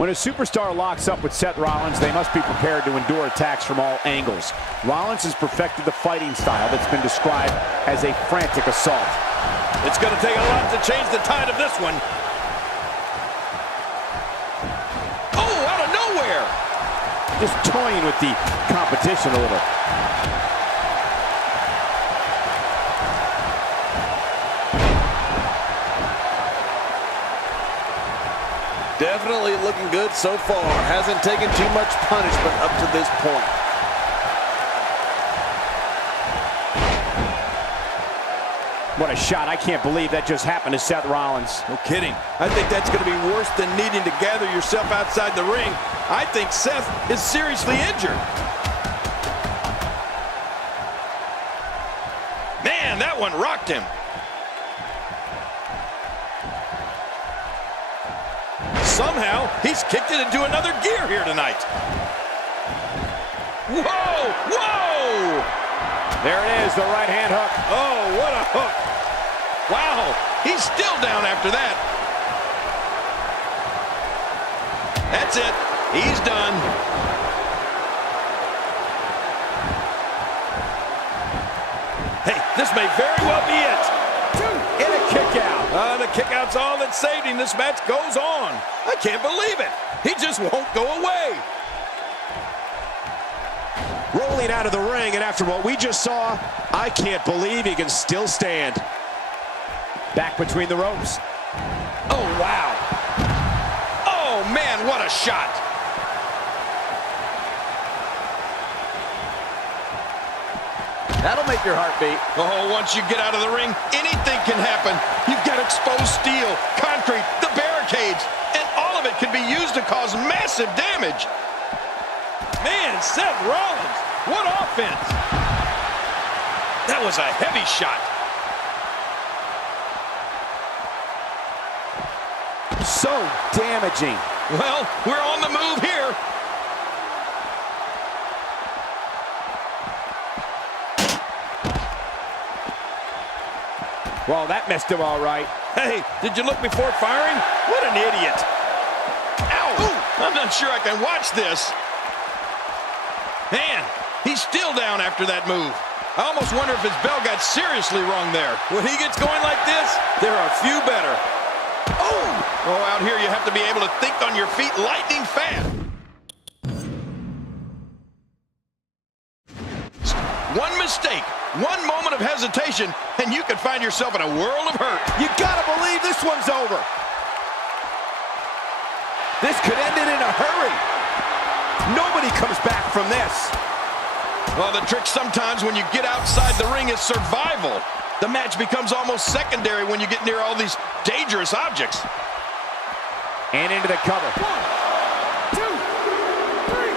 When a superstar locks up with Seth Rollins, they must be prepared to endure attacks from all angles. Rollins has perfected the fighting style that's been described as a frantic assault. It's going to take a lot to change the tide of this one. Oh, out of nowhere! Just toying with the competition a little. Definitely looking good so far. Hasn't taken too much punishment up to this point. What a shot. I can't believe that just happened to Seth Rollins. No kidding. I think that's going to be worse than needing to gather yourself outside the ring. I think Seth is seriously injured. Man, that one rocked him. Somehow, he's kicked it into another gear here tonight. Whoa! Whoa! There it is, the right hand hook. Oh, what a hook. Wow, he's still down after that. That's it. He's done. Hey, this may very well be it. And a kick out. The kick out's all that saved him. This match goes on. I can't believe it. He just won't go away. Rolling out of the ring, and after what we just saw, I can't believe he can still stand. Back between the ropes. Oh, wow. Oh, man, what a shot. That'll make your heart beat. Oh, once you get out of the ring, anything can happen. You've got exposed steel, concrete, the barricades, and all of it can be used to cause massive damage. Man, Seth Rollins, what offense. That was a heavy shot. So damaging. Well, we're on the move here. Well, that messed him all right. Hey, did you look before firing? What an idiot. Ow! Ooh, I'm not sure I can watch this. Man, he's still down after that move. I almost wonder if his bell got seriously wrong there. When he gets going like this, there are few better. Oh, out here you have to be able to think on your feet lightning fast. One mistake, one moment of hesitation, and you could find yourself in a world of hurt. You gotta believe this one's over. This could end it in a hurry. Nobody comes back from this. Well, the trick sometimes when you get outside the ring is survival. The match becomes almost secondary when you get near all these dangerous objects. And into the cover. 1, 2, 3.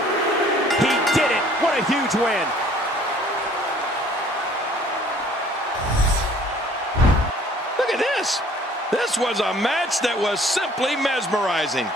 He did it. What a huge win. Look at this. This was a match that was simply mesmerizing.